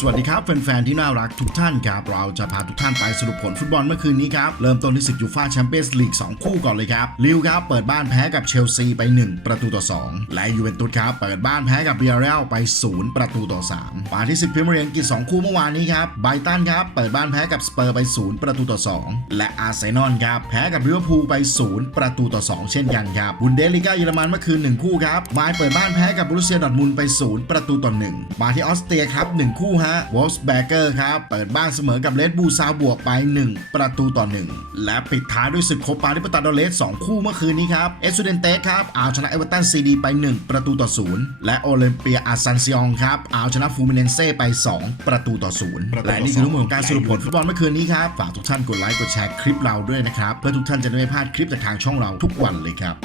สวัสดีครับแฟนๆที่น่ารักทุกท่านครับ เราจะพาทุกท่านไปสรุปผลฟุตบอลเมื่อคืนนี้ครับ เริ่มต้นที่ศึกยูฟ่าแชมเปี้ยนส์ลีก2คู่ก่อนเลยครับลิวครับเปิดบ้านแพ้กับเชลซีไป 1 ประตูต่อ 2 และยูเวนตุสครับเปิดบ้านแพ้กับเบียร์เรลไป 0 ประตูต่อ3มาที่ศึกพรีเมียร์ลีกอังกฤษ2คู่เมื่อวานนี้ครับไบตันครับเปิดบ้านแพ้กับสเปอร์ไป 0 ประตูต่อ 2 และอาร์เซนอลครับแพ้กับลิเวอร์พูลไป 0 ประตูต่อ 2 เช่นกันครับบุนเดสลิก้าเยอรมันเมื่อคืน1คู่ครับไบเปิดบ้านแพ้กับบรูเซียดอทมุนไป 0 ประตูต่อ1มาที่ออสเตรียครับ1คู่ฮะวอลส์แบเกอร์ครับ เปิดบ้านเสมอกับเลดบูซาวบวกไป 1 ประตูต่อ 1 และปิดท้ายด้วยศึกโคปาลิปตาโดเลส2คู่เมื่อคืนนี้ครับเอสซูเดนเตสครับเอาชนะเอเวอร์ตันซีดีไป 1 ประตูต่อ 0 และโอลิมเปียอาซันซิองครับเอาชนะฟูมิเนนเซ่ไป 2 ประตูต่อ 0 และนี่คือทั้งหมดของการสรุปผลฟุตบอลเมื่อคืนนี้ครับฝากทุกท่านกดไลค์กดแชร์คลิปเราด้วยนะครับเพื่อทุกท่านจะได้ไม่พลาดคลิปจากทางช่องเราทุกวันเลยครับ